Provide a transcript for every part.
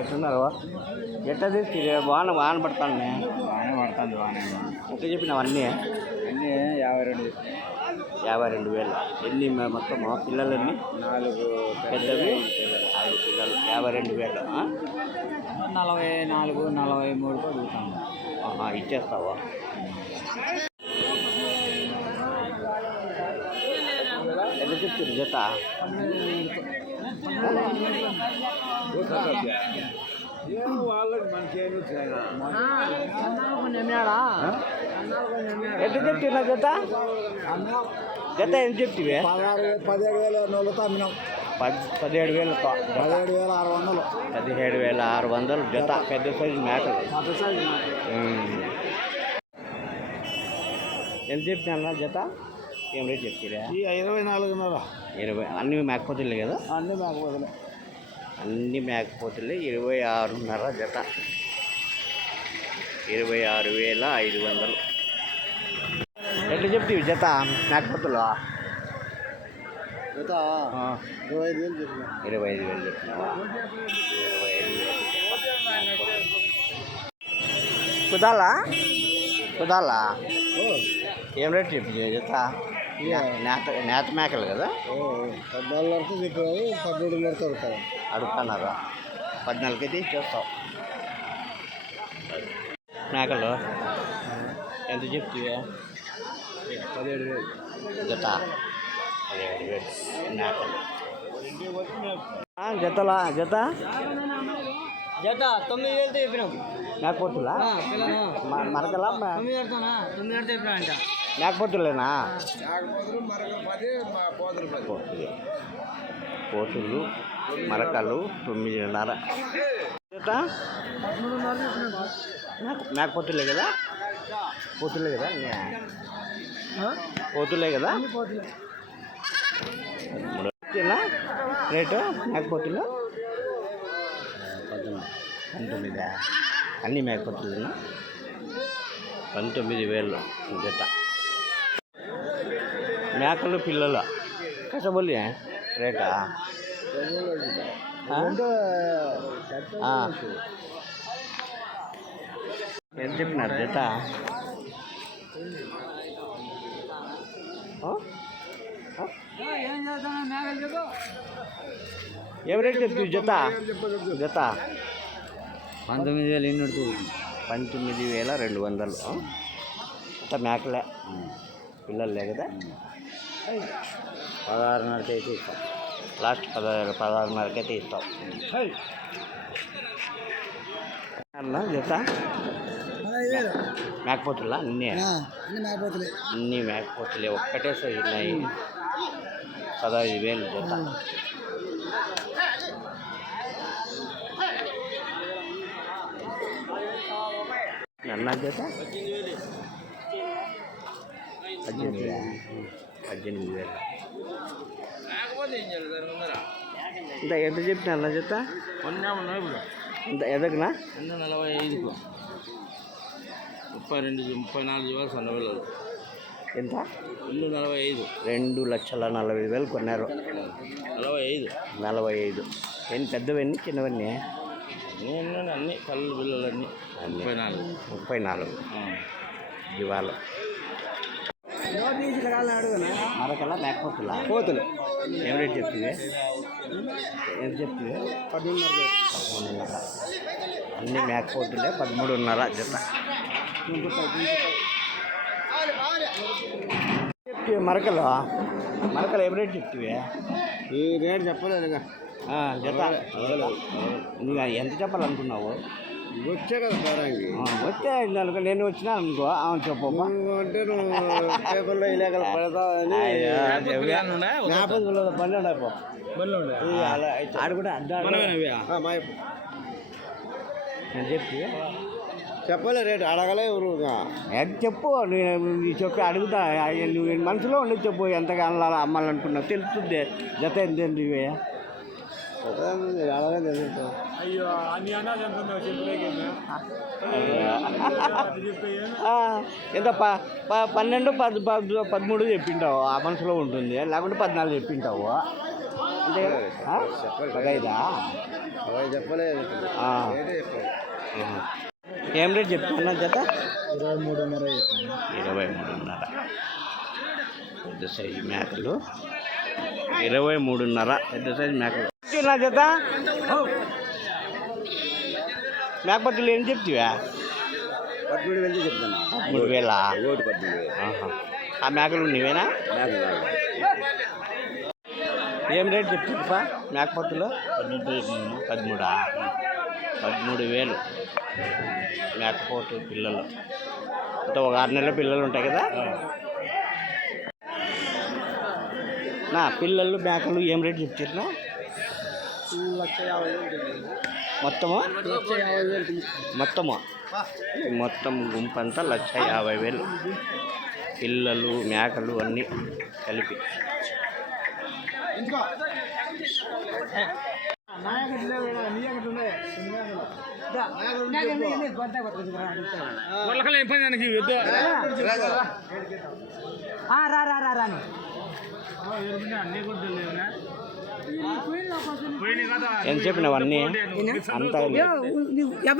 ఎట్టున్నారు ఎట్లా తీసి వాన పడతాను బాగానే పడుతుంది ఎట్లా చెప్పినావు అన్నీ అన్నీ 52,000 ఎన్ని మొత్తం పిల్లలన్నీ 4 పెద్దవి 5 పిల్లలు 52,000 44, 43 అడుగుతాను. ఇచ్చేస్తావా? ఎంత చెప్తుంది జత? ఎంత చెప్తున్నా జత? జత ఎంత చెప్తివి? 17,000 అమ్మినాం. 17,000 17,600 జత. పెద్ద సైజు మేకలు. ఎంత చెప్పినా జత? ఏం రేట్ చెప్తారా? 24,500. 20. అన్ని మేకపోతులే కదా? అన్నీ మేకపోతులే. అన్ని మేకపోతులే. 26,500 జత. 26,500. ఎట్లా చెప్తావు జత మేకపోతులు? జత 25,000 చెప్పినా. 25,000 చెప్పినావా? 25,000 కుదాలా? ఏం రేట్ చెప్పింది జత? నేత మేకలు కదా? 14,500 చెప్పారు. 17,500 అడుగుతున్నారా? 14,000 అయితే ఇచ్చేస్తావు. మేకలు ఎంత చెప్తావే? 17,000 జత. 17,000 మేకలు. జతలా? జత 9,000 చెప్పినాం. మేకపోతులా? మరకలా? మేకపోతులేనా? పోతులు మరకలు 9,500 జత. మేకపోతులే కదా? పోతులే కదా? పోతులే కదా? రేటు మేకపోతులు 19. అన్ని మేకపోతులేనా? 19,000 జత. మేకలు పిల్లలు కసబోలి రేటా? ఎంత చెప్పినారు జత? ఏం రేట్ చెప్తావు జత? జత 19,000 19,200 అంత మేకలే. పిల్లలే కదా? 16,500 అయితే ఇస్తాం. లాస్ట్ 16,500 అయితే ఇస్తాం. జత మేకపోతులా? అన్నీ మేకపోతులే. ఒక్కటే సైజు ఉన్నాయి. 15,000 జత. అన్న జత 18,000. ఇంత ఎంత చెప్పిన అన్న జత? ఇంత ఎదగనా? 45, 34 సన్నపిల్లలు. ఎంత? 2,45,000 కొన్నారు. 45. ఎన్ని పెద్దవన్నీ చిన్నవన్నీ? అన్నీ కళ్ళు పిల్లలన్నీ 34 జీవాలు. మరకలా మేకపోతులా? పోతులు. ఏం రేట్ చెప్తుంది? ఎంత చెప్తుంది? 13,500. అన్ని మేకపోతులే. 13,500 జత. చెప్తివి మరకలు? మరకలు ఏం రేట్ చెప్తివి? ఈ రేట్ చెప్పలేదు జత. నువ్వు ఎంత చెప్పాలనుకున్నావు? వచ్చే కదా పేరానికి. వచ్చే నేను వచ్చినా అనుకో చెప్పు. అంటే నువ్వు పేపర్లో ఇలాగల పడతా ఆడు కూడా చెప్పి చెప్పలే రేటు అడగలే ఎవరు చెప్పు. నీ చెప్పి అడుగుతా. నువ్వు మనసులో ఉండి చెప్పు. ఎంతగా అమ్మాలనుకున్నావు తెలుస్తుంది. జత ఎంత ఇవే? ఎంత 12, 13 చెప్పింటావు. ఆ మనసులో ఉంటుంది. లేకుంటే 14 చెప్పింటావు. అంతే కదా? ఆ? పదైదా? అవి చెప్పలేదు ఆ. రేటే చెప్పలేదు. ఆహా. ఏం రేట్ చెప్తున్నా జత? 23.5 23.5. పెద్ద సైజు మేకలు 23.5. పెద్ద సైజు మేకలు నా జత. మేకపోతులు ఏం చెప్తివా? 13,000 చెప్తాను. 3,000. ఓటు 13,000. ఆహా. ఆ మేకలు నీవేనా? ఏం రేట్ చెప్తున్నా మేకపోతులు? 13. 13,000 మేకపోతు పిల్లలు. అంటే ఒక 6 నెలల పిల్లలు ఉంటాయి కదా. నా పిల్లలు మేకలు ఏం రేట్ చెప్తున్నా? 1,50,000. మొత్తము 1,50,000. మొత్తం గుంపంతా 1,50,000. పిల్లలు మేకలు అన్నీ కలిపి. ఎంత చెప్పినావు అన్నీ? అంతా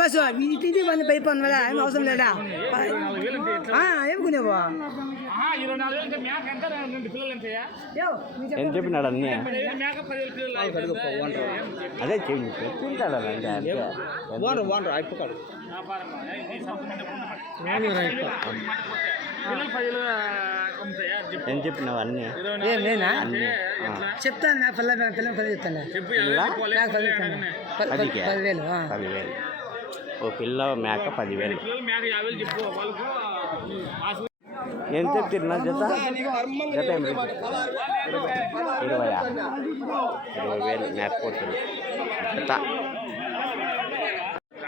బస్సు ఇది మన పైపు అవసరం లేదా ఏం కొనేవా ఎంత చెప్పినాడు అన్నీ? అదే చెప్పింటాడు అంటే అయిపోతాడు. ఎంత చెప్పినావు అన్నీ? నేనా అన్నీ చెప్తాను నా పిల్ల పది చెప్తాను నాకు 10,000 10,000. ఓ పిల్ల మేక 10,000. ఎంత చెప్తున్నా జత? జత ఏం రేట్? 20,000 మేకపోతులు జత.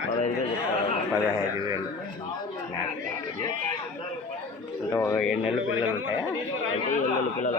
15,000 మేకపోతులు. అంటే ఒక 7 నెలల పిల్లలు ఉంటాయా? 7 నెలల పిల్లలు.